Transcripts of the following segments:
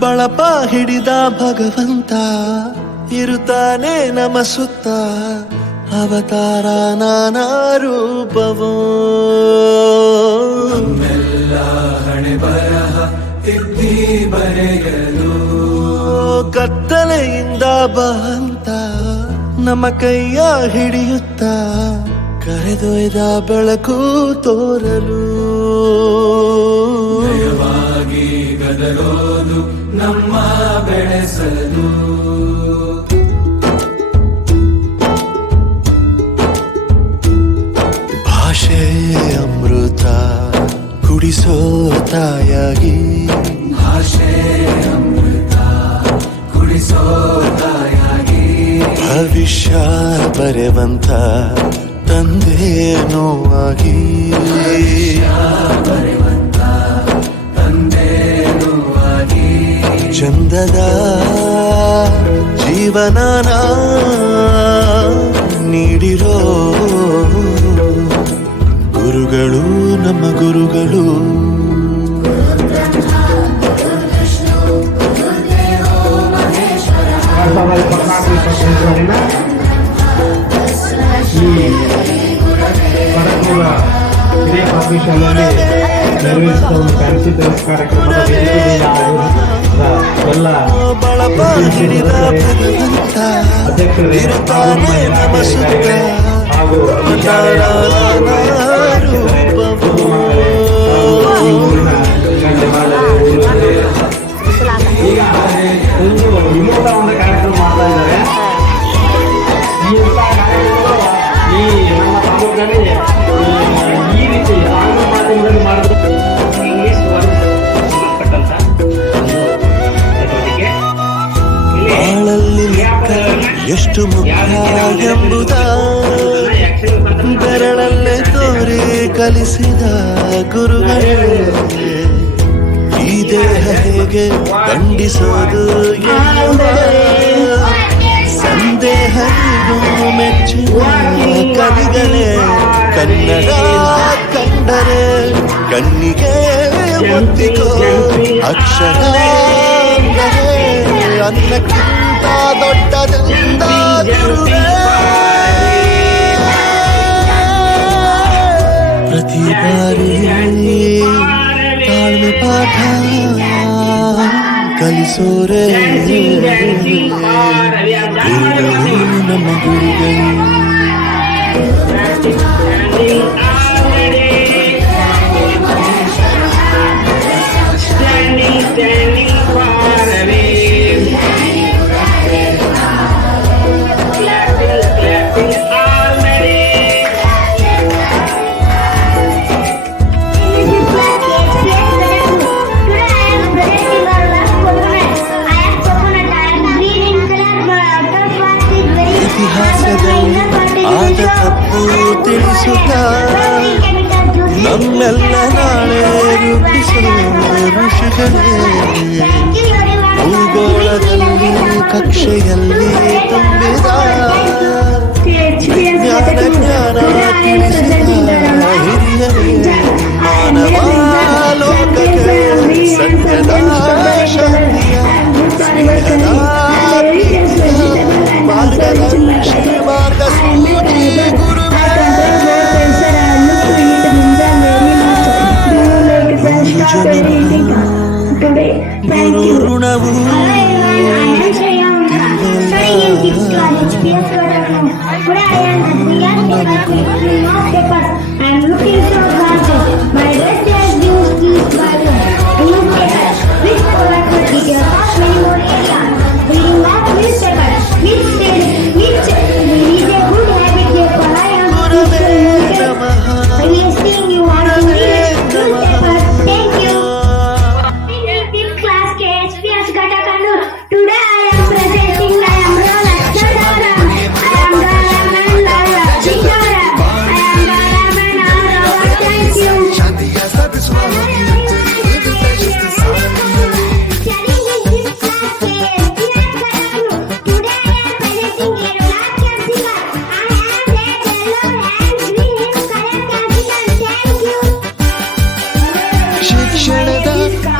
ಬಳಪ ಹಿಡಿದ ಭಗವಂತ ಇರುತ್ತಾನೆ ನಮ ಸುತ್ತ, ಅವತಾರ ನಾನಾ ರೂಪವೋ. ನಮ್ಮೆಲ್ಲ ಹಣೆ ಬರಹ ತಿದ್ದಿ ಬರೆಯಲು ಕತ್ತಲೆಯಿಂದ ಬಂತ ನಮ್ಮ ಕೈಯ ಹಿಡಿಯುತ್ತ, ಕರೆದೊಯ್ದ ಬೆಳಕು ತೋರಲು. ನಯವಾಗಿ ಗದರೋದು ನಮ್ಮ ಬೆಳೆಸಲು. ಭಾಷೆ ಅಮೃತ ಕುಡಿಸೋ ತಾಯಾಗಿ, ಭಾಷೆ ಅಮೃತ ಕುಡಿಸೋ ತಾಯಾಗಿ, ಭವಿಷ್ಯ ಬರೆವಂತ ತಂದೆ ನೋವಾಗಿ, ಬರೆವಂತ ತಂದೆ ನೋವಾಗಿ, ಚಂದದ ಜೀವನನ ನೀಡಿರೋ ಗುರುಗಳು ನಮ್ಮ ಗುರುಗಳು. ಹಿರಿಯ ಕಾಫಿ ಶಾಲೆಯಲ್ಲಿ ನೆರವೇರಿಸಿದ ಒಂದು ಫ್ಯಾನ್ಸಿ ಡ್ರೆಸ್ ಕಾರ್ಯಕ್ರಮದ ಎಲ್ಲ ಬಳಪ ಹಿಡಿದ ಭಗವಂತ ಇರುತ್ತಾನೆ ನಮ ಸುತ್ತ, ಹಾಗೂ ಅವತಾರ ನಾನಾ ರೂಪವೋ. ಈಗ ಒಂದು ವಿನೋದ ಒಂದು ಕಾರ್ಯಕ್ರಮ ಮಾಡ್ತಾ ಇದ್ದಾರೆ. ಈ ಕಾರ್ಯಕ್ರಮಗಳು ಈ ನಮ್ಮ ತಾಲೂಕಿನಲ್ಲಿ ಈ ರೀತಿ ಆಂಗ್ಲ ಮಾಧ್ಯಮದಲ್ಲಿ ಮಾಡಿದ್ರು. ಇಂಗ್ಲಿಷ್ ಸಂಬಂಧಪಟ್ಟಂತ ಒಂದು ಚಟುವಟಿಕೆ. ಬಾಳಲ್ಲಿ ಲೆಕ್ಕ ಎಷ್ಟು ಮುಖ್ಯ ಎಂಬುದ ಬೆರಳಲ್ಲೇ ತೋರಿ ಕಲಿಸಿದ ಗುರುಗಳೇ. ಈ ದೇಹ ಹೇಗೆ ಖಂಡಿಸೋದು ಎನ್ನುವ ಸಂದೇಹರಿಗೂ ಮೆಚ್ಚಿನ ಕವಿಗಳೇ. ಕನ್ನಡ ಕಂಡರೆ ಕಣ್ಣಿಗೆ ಒತ್ತಿಕೋ, ಅಕ್ಷರ ಅಂದರೆ ಅನ್ನಕ್ಕಿಂತ ದೊಡ್ಡದೆಂದ ಗುರುವೇ. ಪ್ರತಿ ಬಾರಿ ತಾಳ್ಮೆ ಪಾಠ ಕಲಿಸೋರೆ ಗುರುಗಳು ನಮ್ಮ ಗುರುಗಳು. ಇತಿಹಾಸದಲ್ಲಿ ಆದ ತಪ್ಪು ತಿಳಿಸುತ್ತ ನಮ್ಮೆಲ್ಲ ನಾಳೆ ರೂಪಿಸೋ ಋಷಿಗಳೇ. ಭೂಗೋಳದಲ್ಲಿ ಕಕ್ಷೆಯಲ್ಲಿ ತುಂಬಿದ ವಿಜ್ಞಾನ ಜ್ಞಾನ ತಿಳಿಸಿದ ಹಿರಿಯರೇ. ಮಾನವ ಲೋಕಕ್ಕೆ ಸತ್ಯದ ಶಾಂತಿಯ ಸ್ನೇಹದ ಮಾರ್ಗದರ್ಶಿ ಮಾರ್ಗಸೂಚಿ ಗುರುವೇ. ಗುರು ಋಣವು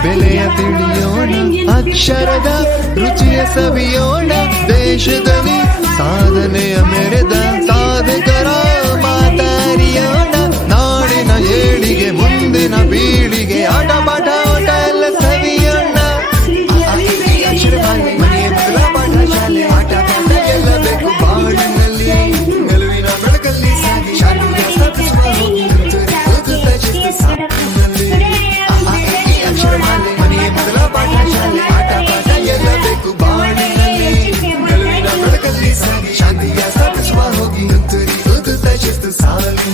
ಬೆಲೆಯ ತಿಳಿ ಅಕ್ಷರದ ರುಚಿಯ ಸವಿಯೋಣ ದೇಶದಲ್ಲಿ ಸಾಧನೆಯ ಮೆರೆದ ಸಾಧಕರ ಮಾತಾರಿಯೋಣ ನಾಡಿನ ಏಳಿಗೆ ಮುಂದಿನ ಪೀಳಿಗೆ ಆಟ ಪಾಠ ಓಟ ಎಲ್ಲ ಸವಿಯೋಣ ಅಕ್ಷರಮಾಲೆ ಮನೆಯ ಮೊದಲ ಪಾಠ ಶಾಲೆ ಆಟ ಪಾಠ ಎಲ್ಲ ಬೇಕು ಬಾಳಿನಲ್ಲಿ ಗೆಲುವಿನ ಬೆಳಕಲ್ಲಿ ಸಾಗಿ ಶಾಲೆಯ ಸ್ಥಾಪಿಸುವ ಓದುತ್ತಾ ಶಿಸ್ತು ಸಾಲಿನಲ್ಲಿ ಅಕ್ಷರಮಾಲೆ ಮನೆಯ ಮೊದಲ ಪಾಠ ಶಾಲೆ ಆಟ ಪಾಠ ಎಲ್ಲ ಬೇಕು ಬಾಳಿನಲ್ಲಿ ಗೆಲುವಿನ ಬೆಳಕಲ್ಲಿ ಸಾಗಿ ಶಾಂತಿಯ ಸ್ಥಾಪಿಸುವ ಹೋಗಿ ನುತ್ತರಿ ಓದುತ್ತಾ ಶಿಸ್ತು ಸಾಲಿನಲ್ಲಿ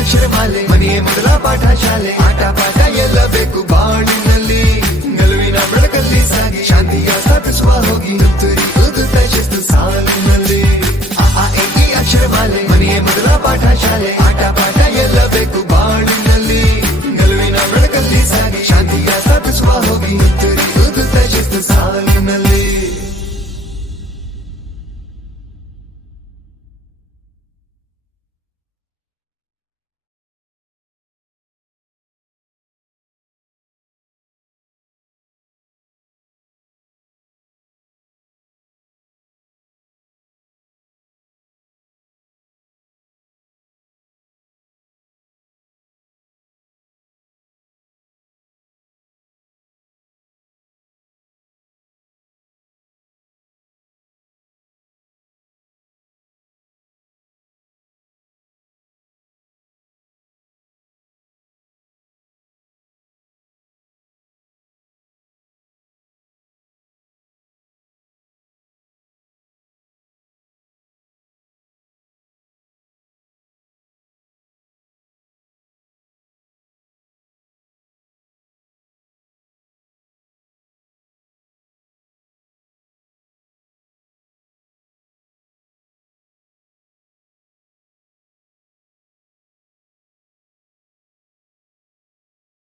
ಅಕ್ಷರಮಾಲೆ ಮನೆಯ ಮೊದಲ ಪಾಠ ಶಾಲೆ ಆಟ ಪಾಠ ಎಲ್ಲ ಬೇಕು ಬಾಳಿನಲ್ಲಿ ಗೆಲುವಿನ ಬೆಳಕಲ್ಲಿ ಸಾಗಿ ಶಾಂತಿಯ ಸ್ಥಾಪಿಸುವ ಹೋಗಿ ನುತ್ತರಿ ಓದುತ್ತಾ ಶಿಸ್ತು ಸಾಲಿನಲ್ಲಿ ಅಕ್ಷರಮಾಲೆ ಮನೆಯ ಮೊದಲ ಪಾಠ ಶಾಲೆ ಆಟ ಪಾಠ ಎಲ್ಲ ಬೇಕು ಬಾಳಿನಲ್ಲಿ ಗೆಲುವಿನ ಬೆಳಕಲ್ಲಿ ಸಾಗಿ ಶಾಂತಿಯ ಸ್ಥಾಪಿಸುವ ಹೋಗಿ ನುತ್ತರಿ ಓದುತ್ತಾ ಶಿಸ್ತು ಸಾಲಿನಲ್ಲಿ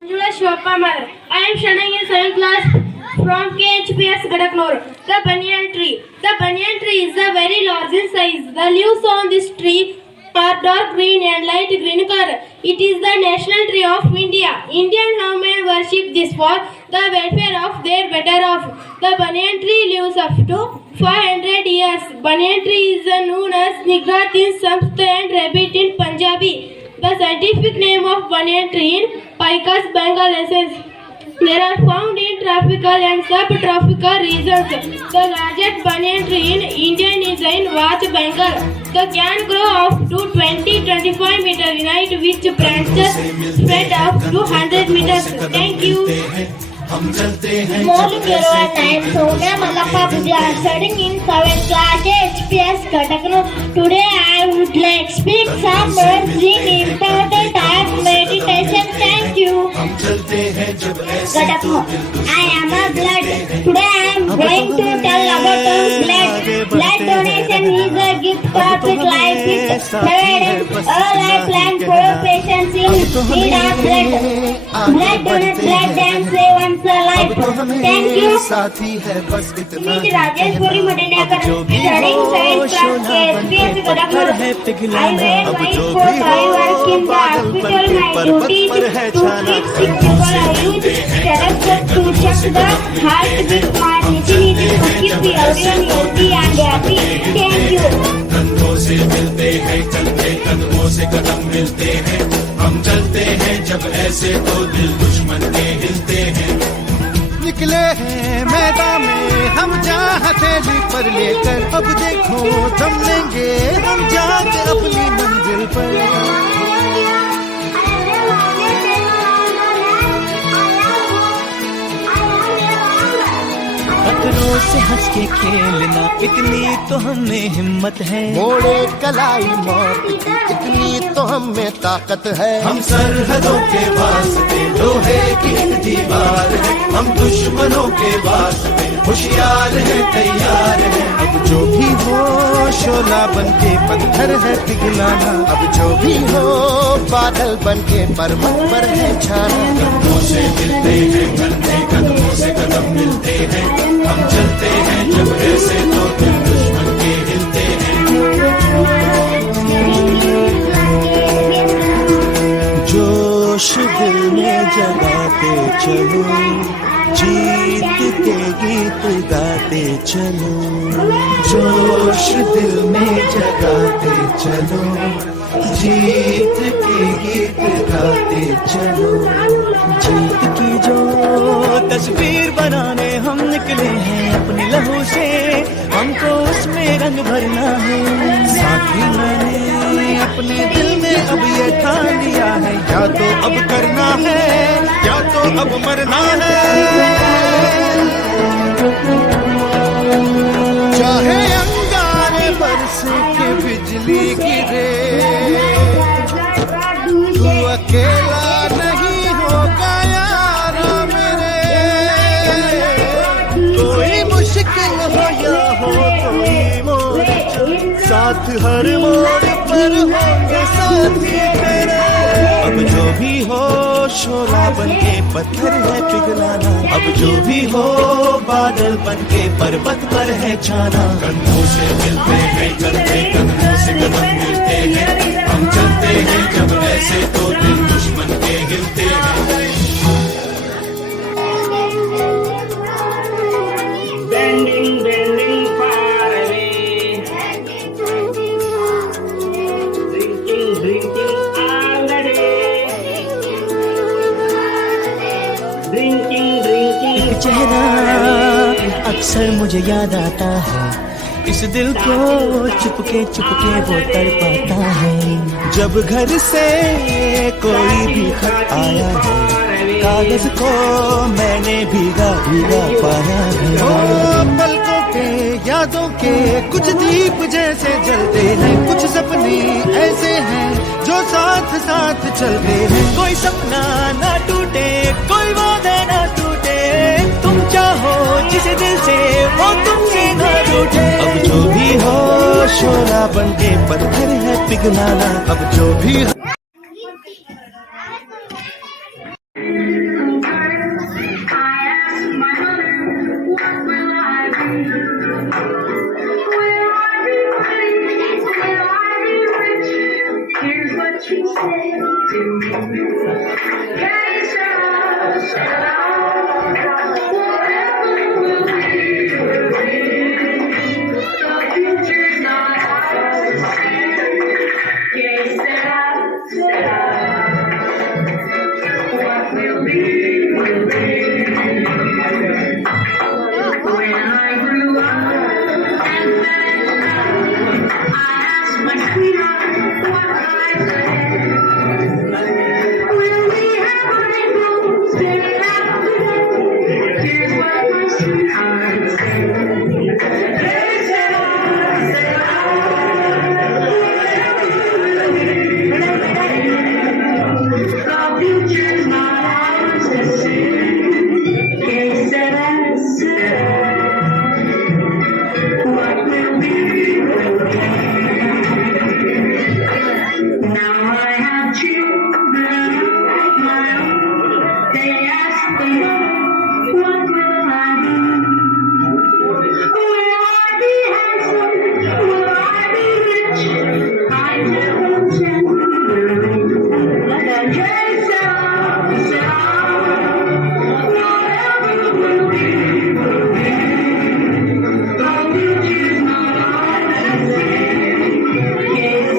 Manjula Shopamar. I am studying in 7th class from KHPS Gadaknur. The banyan tree. The banyan tree is a very large in size. The leaves on this tree are dark green and light green color. It is the national tree of India. Indian women worship this for the welfare of their better off. The banyan tree lives up to 500 years. Banyan tree is known as Nigrat in Sanskrit and rabbit in Punjabi. The scientific name of banyan tree in Picus bengalensis. They are found in tropical and subtropical regions. The largest banyan tree in India is in West Bengal. They can grow up to 20-25 meters in height, which branches spread up to 100 meters. Thank you. Morning, everyone. I am Soumya Mallappa Budya, studying in 7th class HPS Katakanu. Today I would like to speak some words in important of meditation. Thank you. Katakanu. I am a blood. Today I am going to tell about blood. Blood donation is a gift of life. It provides a lifeline for patients in need of blood. Blood donate blood and save one's life. Thank you. साथी है बस इतना Mr. Rajeshwari Madinekar, studying science from KSPS Gadaknur. I wear white coat. I work in the hospital. My duty is to treat sick people. I use stethoscope to check the heartbeat. My mission is to keep everyone healthy and happy. Thank you. कंधों से मिलते हैं कंधे कदमों से कदम मिलते हैं हम चलते हैं जब ऐसे तो दिल दुश्मन के हिलते हैं निकले हैं मैदान में हम जहाँ हथेली पर लेकर अब देखो थम लेंगे हम जाके अपनी मंजिल पर खतरों से हंस के खेलना इतनी तो हमें हिम्मत है मोड़े कलाई मौत की इतनी तो हमें ताकत है हम सरहदों के वास्ते लोहे की एक दीवार है हम दुश्मनों के वास्ते होशियार है तैयार है अब जो भी हो शोला बन के पत्थर है पिघलाना अब जो भी हो बादल बन के पर्वत पर है छाना कंधों से मिलते हैं कंधे कदमों से कदम मिलते हैं हम चलते हैं जब ऐसे तो दिल दुश्मन के हिलते हैं जोश दिल में जगाते गाते चलो, जीत के गीत गाते चलो, जोश दिल में जगाते चलो, जीत के गीत गाते चलो। जीत की जो तस्वीर बनाने हम निकले हैं अपने लहू से, हमको उसमें रंग भरना है। साथी मैंने अपने दिल में अब ये ठान लिया है, या तो अब करना है या तो अब मरना है। चाहे अंगारे बरसे के बिजली गिरे, तू अकेला नहीं होगा यारा मेरे। कोई मुश्किल हो या हो कोई मोड़, साथ हर मोड़ पर होंगे साथी तेरे। अब जो भी हो शोला बनके पत्थर है पिघलाना, अब जो भी हो बादल बनके पर्वत पर है छाना। कंधों से मिलते हैं चलते, कंधों से कदम मिलते हैं, हम चलते हैं जब ऐसे तो दिल दुश्मन के हिलते हैं। Bending, bending far away, drinking, drinking all the day, drinking, drinking. एक चेहरा अक्सर मुझे याद आता है, इस दिल को चुपके चुपके वो तड़पाता है। जब घर से कोई भी खत आया है, कागज को मैंने भीगा भीगा पाया है। पलकों के यादों के कुछ दीप जैसे जलते हैं, कुछ सपने ऐसे हैं जो साथ साथ चलते हैं। कोई सपना ना टूटे, कोई वादा ना टूटे, तुम चाहो जिसे दिल से वो तुमसे ना रूठे। अब जो भी हो शोला बनके पत्थर है पिघलाना, अब जो भी हो। Here's what she said to me. Hey, Sarah, whatever will be. The future's not ours to see. Yes, Sarah, what will be, will be. When I grew up and found out, I asked my sweetheart what lies ahead. Will we have rainbows day after day? Here's what my sweetheart said. Hey, Sarah, the future's not ours to see. Hey, Sarah, what will be, will be. Now I have children of my own. They ask the mother, what will I do? Will I be handsome? Will I be rich? I tell them tenderly. Yes, whatever will be, will be. The future's not ours to see. Yes,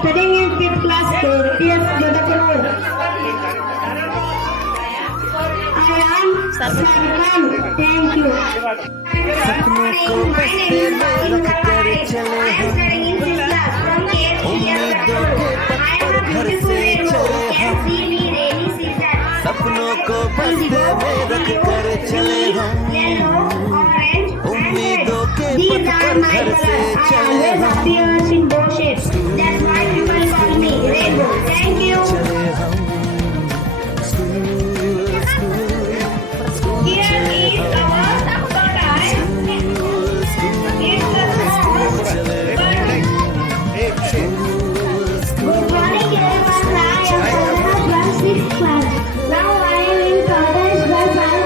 studying in 5th class at PS Gadakar. I am Sarkan. Thank you. सपनों को बस्ते में रख कर चले हम, उम्मीदों के पत्थर घर से चले हम। सपनों को बस्ते में रख कर चले हम, उम्मीदों के पत्थर घर से चले हम। That's why people call me Rainbow. Thank you. चले हम Here is our subscribe. Good morning, everyone. I am from 6th class. Now I am in college, but I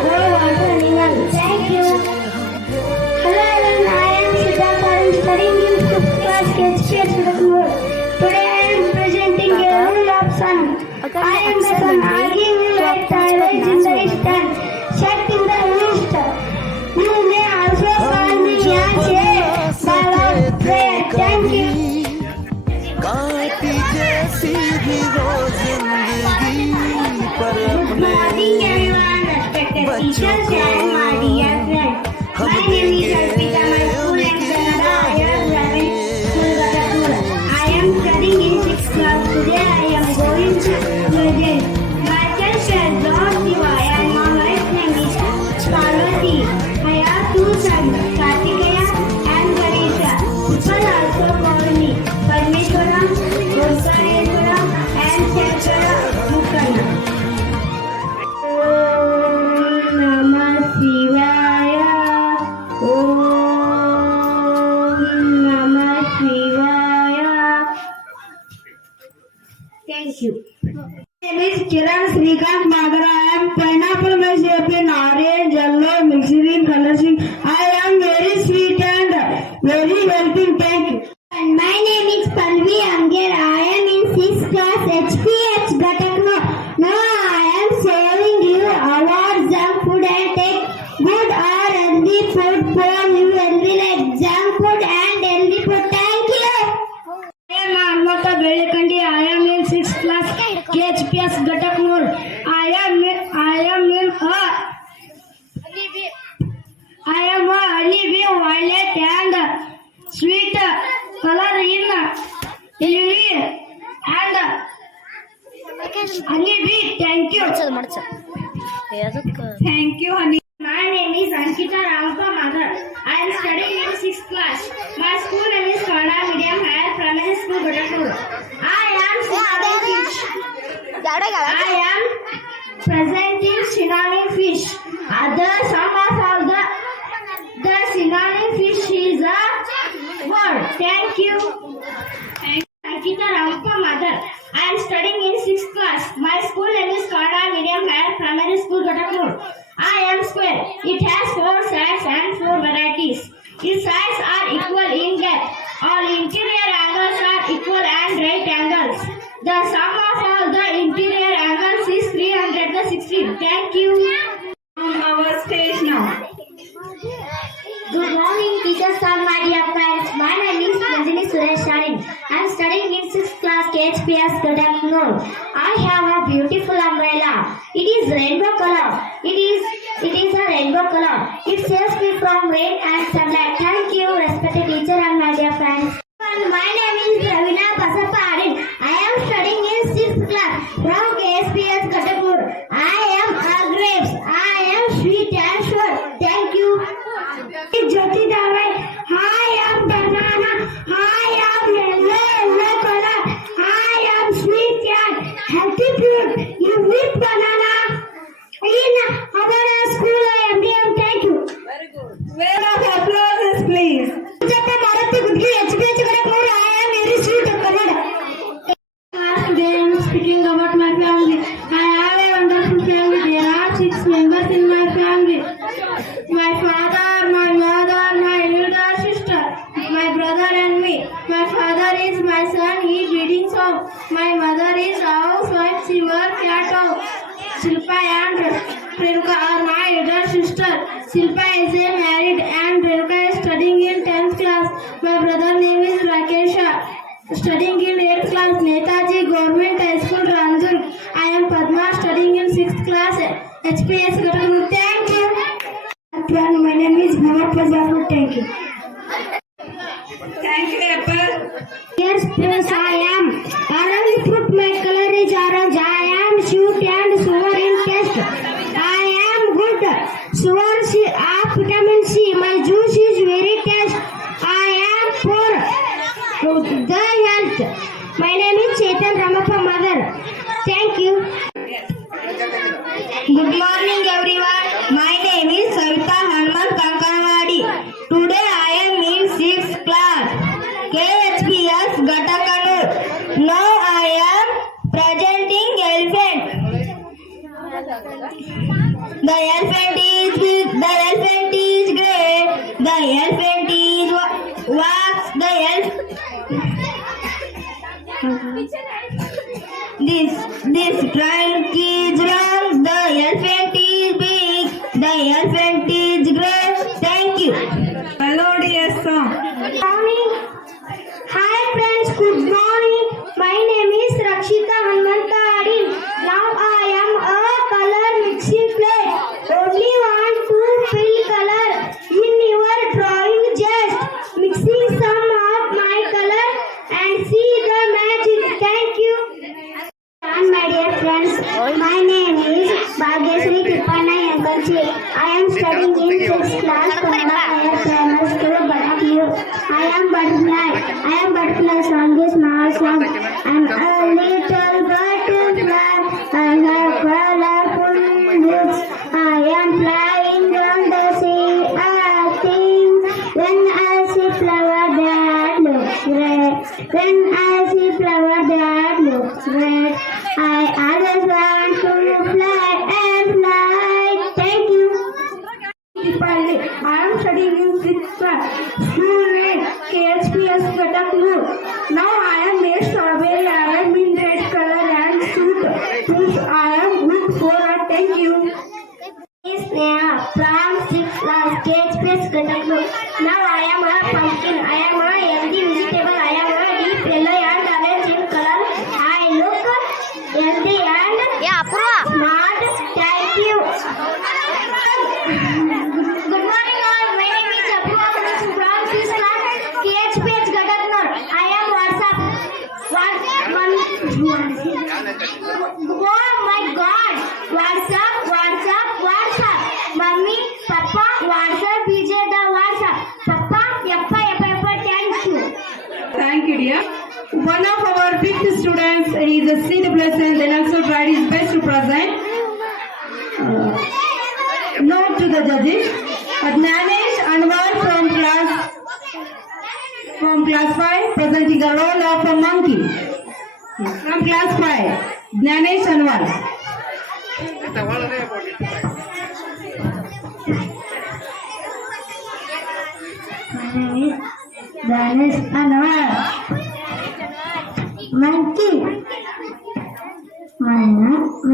teachers and my dear friends. My name is Arpita. My school name is Kannada. I am learning school Garakpur. I am studying in 6th class. Today I am going to present. My teacher is Lord Shiva and my wife's name is Parvati. I have 2 sons, Kartikeya and Ganesha. People also call me Parmeshwaram, Gopaleshwaram and Shankara Mukana. Om Namah Shivaya. Om Namah Shivaya. Thank you. My name is Kiran Srikant Magara. I am pineapple by shape in orange, yellow, mixing, coloring. I am very sweet and very helping. Thank you. And my name is Palvi Amger. I am in 6th class HPH Gatakno. Now I am serving you awards, junk food and take good or healthy food for you healthy like junk food and healthy food. Thank you. I am Almata Belikandi. I am in 6th class KHPS Gataknur. I am a honeybee violet and sweet color in lily and honeybee. Thank you. Thank you, honey. My name is Ankita Rampa Mother. I am studying in 6th class. My school name is Kannada Medium Higher Primary School, Gataknur. I am presenting synonym fish. The sum of all the synonym fish is a word. Thank you. Ankita Rampa Mother. I am studying in 6th class. My school name is Kannada Medium Higher Primary School, Gataknur. I am square. It has 4 sides and 4 varieties. Its sides are equal in depth. All interior angles are equal and right angles. The sum of all the interior angles is 316. Thank you. On our stage now. Good morning, teachers and my dear friends. My name is Rajini Suresh Sharin. I am studying in 6th class KHPS Gataknur. I have a beautiful umbrella. It is rainbow color. It is a rainbow color. It saves me from rain and sunlight. Thank you, respected teacher and my dear friends. My name is Ravina Pasaparin. I am studying in 6th class from KSPS Gataknur. I am a grapes. I am sweet and short. Thank you. Jyoti Davai. I am banana. I am yellow color. I am sweet and healthy fruit. You eat banana. In our school I am here. Thank you. Very good. Round of applause, please. Today I am speaking about my family. I have a wonderful family. There are 6 members in my family. My father, my mother, my elder sister, my brother and me. My father is my son. He is reading song. My mother is housewife. She works at home. Shilpa and Renuka are my elder sister. Shilpa is married and Renuka is studying in 10th class. My brother name is Rakesha. Studying in 8th class, Netaji Government High School, Ranjurg. I am Padma, studying in 6th class, HPS Gataknur. Thank you. My name is Bhava Prajapur. Thank you. Thank you, Apple. Yes, yes, I am. Orange fruit, my color is orange. I am sweet and sour in taste. I am good. Sour vitamin C. My juice is very taste. I am for the health. My name is Chetan Ramappa Mother. Thank you. Good morning, everyone. My name is Savita Hanuman Kankanwadi. Today I am in 6th class KHPS Gataknur. Now I am presenting elephant. The elephant is big. The elephant is grey. The elephant is walks. The elephant. This trunk is round. The elephant is big. The elephant is grey. Thank you. Melodious song. Good morning. Hi friends. Good morning. My name is Rakshita Hanmanta Adin. Now I am a color mixing plate. Only I am studying in 6th class, Kannada Higher Primary School, Badaknur. I am butterfly song is my song. I am a little butterfly. I have colorful wings. I am flying on the sea. I think when I see flower that looks red. When I see flower that looks red, I always want to fly and fly. Thank you. I am studying in 6th class. School name KHPS Badaknur. Now I am made strawberry. I am in red color and suit. Since I am good for it. Thank you. Sneha from 6th class KHPS Badaknur. Now I am a pumpkin. I am a healthy vegetable. I am a deep yellow and orange in color. I look healthy and smart. Thank you. Good morning all. My name is Apurva from 6th class KHPH Badaknur. I am WhatsApp. Oh my God. WhatsApp. Mummy, Papa, WhatsApp, PJ the WhatsApp. Papa, yappa. Thank you. Thank you, dear. One of our fifth students is a CWS and then also tried his best to present. Note to the judges. Adnanesh Anwar from class 5 presenting the role of a monkey. From class 5, Adnanesh Anwar. My name is Anwar. Monkey. Monkey.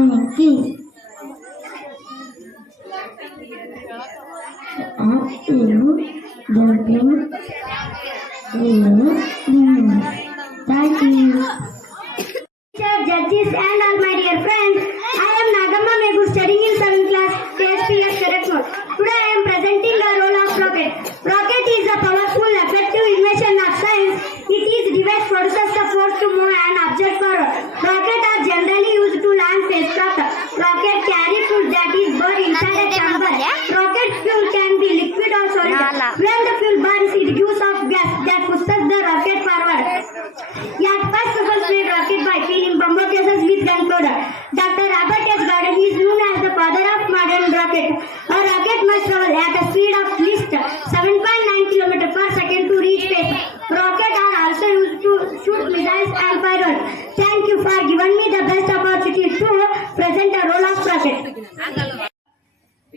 Thank you. Judges and all my dear friends, I am Nagamma Megur studying in 7th class KSPS Badaknur. Today I am presenting the role of rocket. Rocket is a powerful, effective invention of science. It is a device produces the force to move an object forward. Rockets are generally used to launch spacecraft. Rocket carry food that is burned inside a chamber. Rocket fuel can be liquid or solid. When the fuel burns, it gives off gas that pushes the rocket forward. At first, people made rocket by filling bomber cases with gunpowder. Dr. Robert S. Gordon is known as the father of modern rocket. A rocket must travel at a speed of at least 7.9 km per second to reach space. Rockets are also used to shoot missiles and fireworks. Thank you for giving me the best opportunity to present the role of rocket.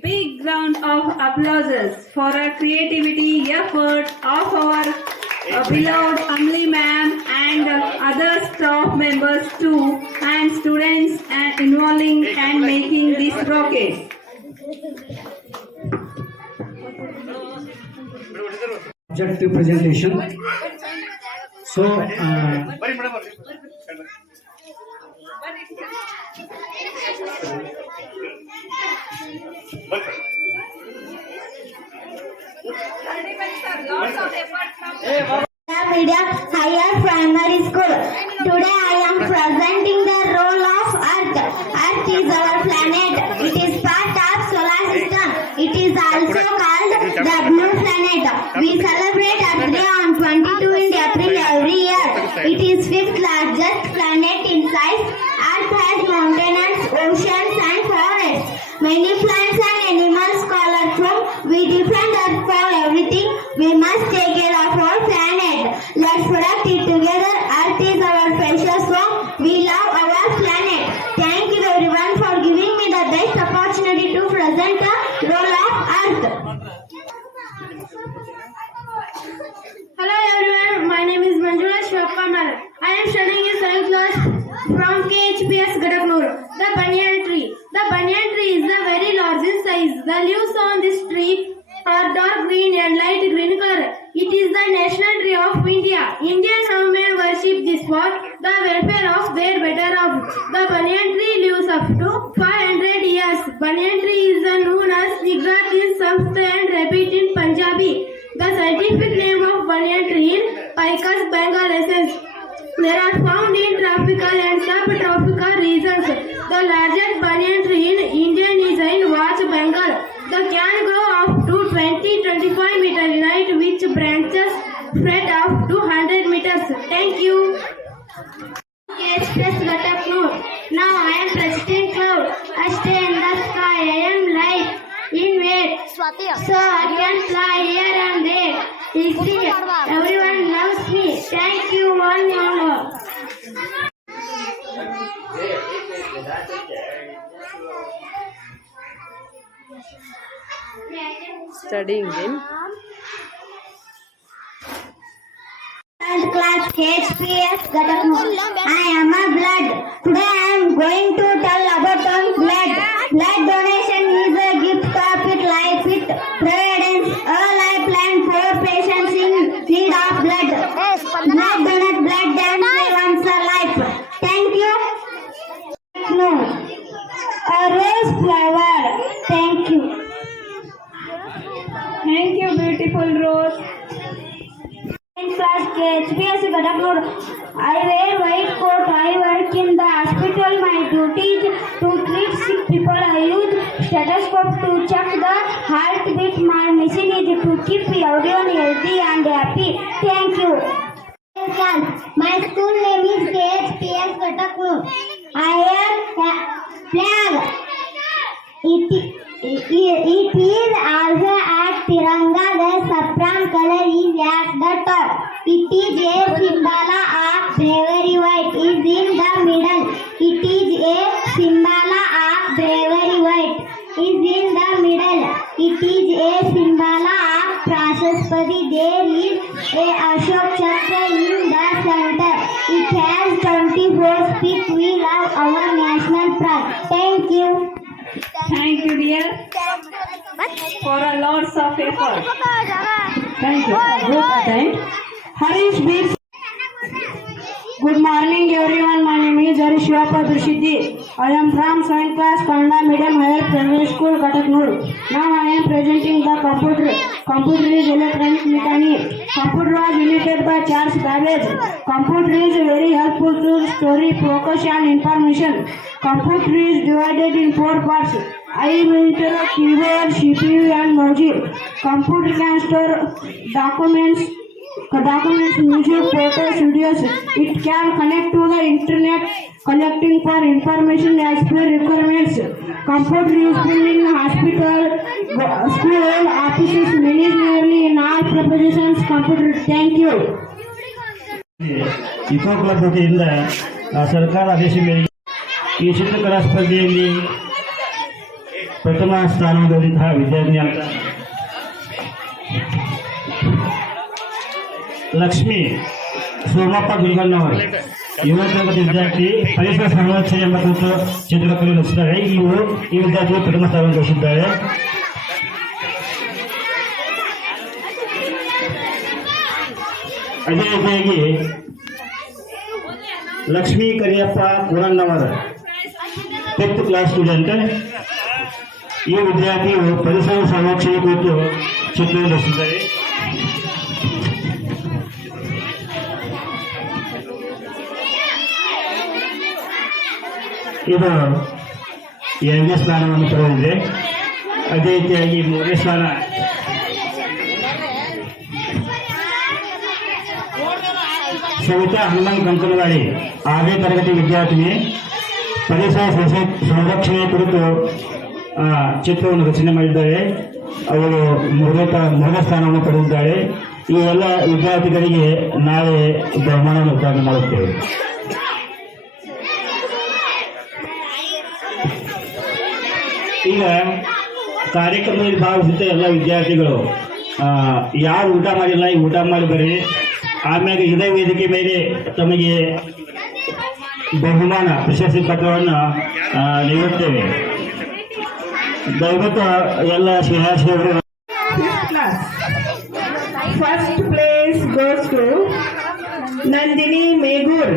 Big round of applause for our creativity effort of our beloved Amli ma'am and other staff members too, and students involving and making this rocket. Objective presentation. So, Media Higher Primary School. Today I am presenting the role of Earth. Earth is our planet. It is part of solar system. It is also called the blue planet. We celebrate Earth Day on 22 in April every year. It is fifth largest planet in size. Earth has mountains, oceans and forests. Many plants and animals call Earth home. We defend Earth for everything. We must take care of our planet. Let's protect it together. Earth is our precious home. We love our planet. Thank you everyone for giving me the best opportunity to present the role of Earth. Hello everyone, my name is Manjula Shivappamal. I am studying in 7th class from KHPS Badaknur. The banyan tree. The banyan tree is the very large in size. The leaves on this tree are dark green and light green color. It is the national tree of India. Indians have made worship this for the welfare of their better off. The banyan tree lives up to 500 years. Banyan tree is known as Nigrat in Sanskrit and Rabbit in Punjabi. The scientific name of banyan tree is Picus bengalensis. They are found in tropical and subtropical regions. The largest banyan tree in India is in West Bengal. The can grow up to 20-25 meters in height, which branches spread up to 100 meters. Thank you. Express Gataknoor. Now I am President Cloud. I stay in the sky. I am light in weight, so I can fly here and there. Easily, everyone loves me. Thank you, one and all. Studying in Third class HPS Gataknoor. I am a blood. Today I am going to tell about on blood. Blood donation is a gift of it life with providence. A lifeline for patients in need of blood. Blood donate blood and save one's life. Thank you. No. A rose flower. Thank you. Thank you, beautiful Rose. In class HPS Gataknoor. I wear white coat. I work in the hospital. My duty is to treat sick people. I use stethoscope to check the heartbeat. My mission is to keep everyone healthy and happy. Thank you. My school name is HPS Gataknoor. I am flag. It is also at Tiranga. The saffron color is at the top. It is a symbol of bravery. White is in the middle. It is a symbol of bravery. White is in the middle. It is a symbol of Prashaspati. There is a Ashok Chakra in the center. It has 24 feet. We love our national pride. Thank you. Thank you, dear, for a lots of effort. Thank you. Good attempt. Harish Beer. Good morning, everyone. My name is Harish Shivapadu. I am from 7th class Kannada Medium Higher Primary School, Gataknoor. Now I am presenting the computer. Computer is electronic mechanic. Computer was invented by Charles Babbage. Computer is very helpful to story, focus and information. Computer is divided in 4 parts. I monitor, keyboard, CPU and module. Computer can store documents, music, photos, videos. It can connect to the internet, collecting for information as per requirements. Computer is used in hospital, school, offices, nearly in all professions. Computer. Thank you. Eco club ವತಿಯಿಂದ ಸರ್ಕಾರ ಆದೇಶ ಮೇರೆಗೆ ಈ ಚಿತ್ರಕಲಾ ಸ್ಪರ್ಧೆಯಲ್ಲಿ ಪ್ರಥಮ ಸ್ಥಾನದಲ್ಲಿದ್ದಂತಹ ವಿದ್ಯಾರ್ಥಿ ಅಂತ ಲಕ್ಷ್ಮಿ ಸೋಮಪ್ಪ ಗುಲ್ಗನ್ನವರು 7ನೇ ತರಗತಿ ವಿದ್ಯಾರ್ಥಿ ಪರಿಸರ ಸಂರಕ್ಷಣೆ ಎಂಬ ಕುರಿತು ಚಿತ್ರಕಲೆ ರಚಿಸಿದ್ದಾರೆ. ಈ ವಿದ್ಯಾರ್ಥಿಗಳು ಪ್ರಥಮ ಸ್ಥಾನ ಗಳಿಸಿದ್ದಾರೆ. ಅದೇ ರೀತಿಯಾಗಿ Lakshmi Kariyappa Kurannavar 5th class student. ಈ ವಿದ್ಯಾರ್ಥಿಯು ಪರಿಸರ ಸಂರಕ್ಷಣೆ ಕುರಿತು ಚಿತ್ರ ರಚಿಸಿದ್ದಾರೆ. ಇದು 2ನೇ ಸ್ಥಾನವನ್ನು ಪಡೆದಿದೆ. ಅದೇ ರೀತಿಯಾಗಿ 3ನೇ ಸ್ಥಾನ ಸವಿತಾ ಹನುಮಂತ್ ಕಂಕನವಾಡಿ 6ನೇ ತರಗತಿ ವಿದ್ಯಾರ್ಥಿನಿ. ಪರಿಸರ ಸಂರಕ್ಷಣೆ ಕುರಿತು ಚಿತ್ರವನ್ನು ರಚನೆ ಮಾಡಿದ್ದಾರೆ. ಅವರು 3ನೇ ಸ್ಥಾನವನ್ನು ಪಡೆದಿದ್ದಾರೆ. ಈ ಎಲ್ಲ ವಿದ್ಯಾರ್ಥಿಗಳಿಗೆ ನಾಳೆ ಬಹುಮಾನವನ್ನು ವಿತರಣೆ ಮಾಡುತ್ತೇವೆ. ಈಗ ಕಾರ್ಯಕ್ರಮದಲ್ಲಿ ಭಾಗವಹಿಸಿದ ಎಲ್ಲ ವಿದ್ಯಾರ್ಥಿಗಳು ಯಾರು ಊಟ ಮಾಡಿಲ್ಲ ಈಗ ಊಟ ಮಾಡಿ ಬರ್ರಿ. ಆಮ್ಯಾಗ ಇದೇ ವೇದಿಕೆ ಮೇಲೆ ತಮಗೆ ಬಹುಮಾನ ಪ್ರಶಸ್ತಿ ಪತ್ರವನ್ನು ನೀಡುತ್ತೇವೆ. ದಯವಿಟ್ಟು ಎಲ್ಲ ಸ್ನೇಹಿತರು. First place goes to Nandini Megur.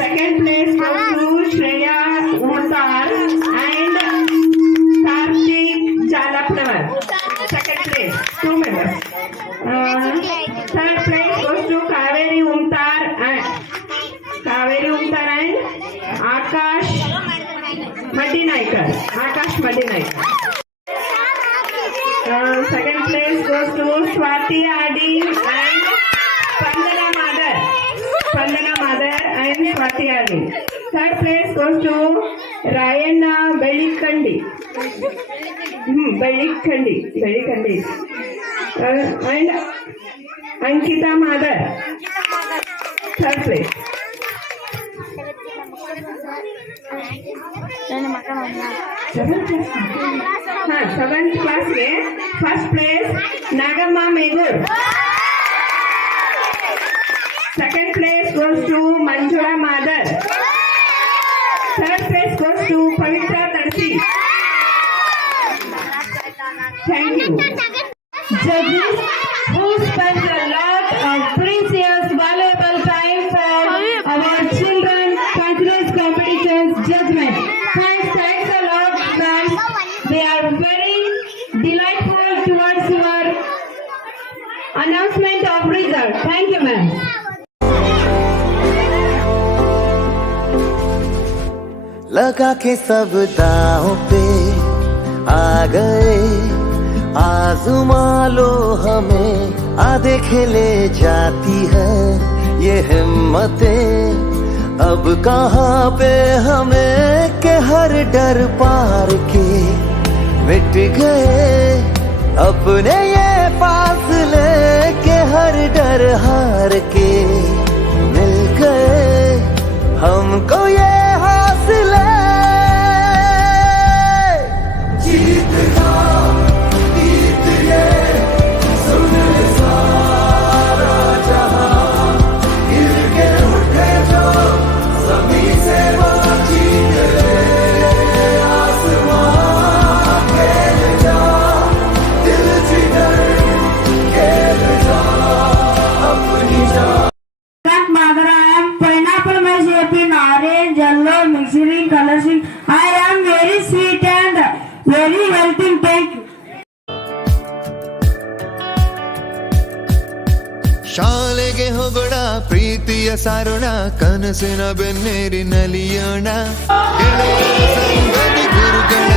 Second place goes to Shreya Uttar and Karthik Jalapnavar. Second place, 2 members. Third place goes to Kaveri Umtar and Akash Madinaikar. Very nice. Second place goes to Swati Adi and Pandana Mother. Pandana Mother and Swati Adi. Third place goes to Rayana Belikandi. Belikandi. And Ankita Mother. Third place. Seventh class में first place Nagamma Megur. Second place goes to Manjula Madar. Third place goes to Pavitra Tadasi. Thank you. Judges who spent a lot of precious, valuable time for our children continuous competitions judgment. Thanks a lot, ma'am. They are very delightful towards your announcement of result. Thank you, ma'am. लगा के सब दांव पे आ गए, आज़मा लो हमें, आधे खेले जाती है ये हिम्मतें अब कहाँ पे हमें के हर डर पार के मिट गए अपने ये फासले के हर डर हार के मिल गए हमको ये हौसले. जीत ये सुन सारा जहां, गिर के उठे जो ज़मीं से वो जीत ले आसमां. खेल जा दिल जिगर, खेल जा अपनी जान. Mother, I am pineapple, my shape in orange, yellow, mixing, coloring. I am very sweet and very healthy. Thank you. ಶಾಲೆಗೆ ಹೋಗೋಣ ಪ್ರೀತಿಯ ಸಾರೋಣ, ಕನಸಿನ ಬೆನ್ನೇರಿ ನಲಿಯೋಣ, ಗೆಳೆಯರ ಸಂಗತಿ ಗುರುಗಳ